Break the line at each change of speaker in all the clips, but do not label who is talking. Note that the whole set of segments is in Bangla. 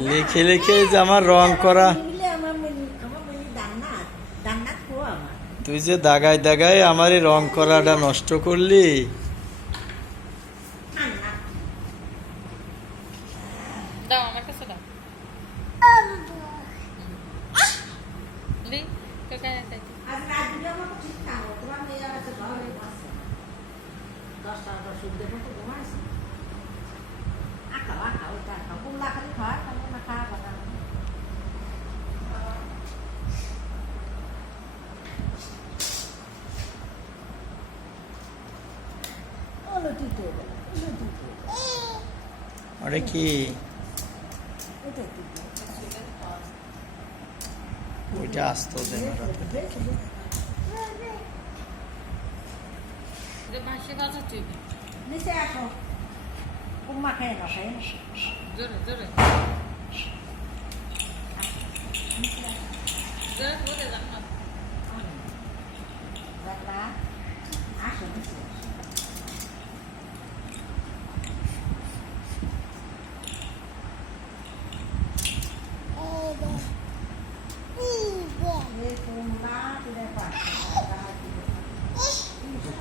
লিখে লিখে যে আমার রং করা তুই যে দাগায় দাগায় আমার এই রং করাটা নষ্ট করলি
ঠান্ডা
দাও আমার
কি?
ওটা টিটে
ওইটা আসতো দেন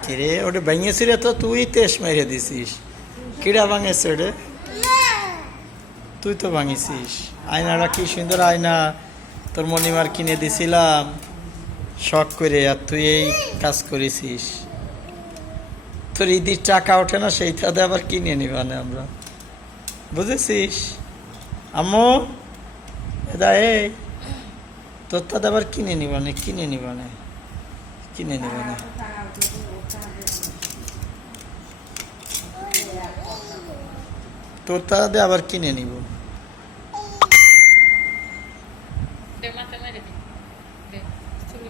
পাচ্ছে
রে, ওটা ভেঙেছিল তো তুই তেস মেরে দিছিস। কিরা ভাঙেছে ওটা? তুই তো ভাঙিছিস। আয়নাটা কি সুন্দর আয়না। তোর মনিমার কিনে দিছিলাম। শখ করে আর তুই এই কাজ করেছিস। তোর ঈদির টাকা ওঠে না সেই সেইটাতে আবার কিনে নিবানে আমরা। বুঝেছিস? আম্মু এদা এই তোর তাতে আবার কিনে নিবানে কিনে নিবানে কিনে নিবানে তোর তাতে আবার কিনে নিব।
দে মাথা মেরে দে। দে চুলি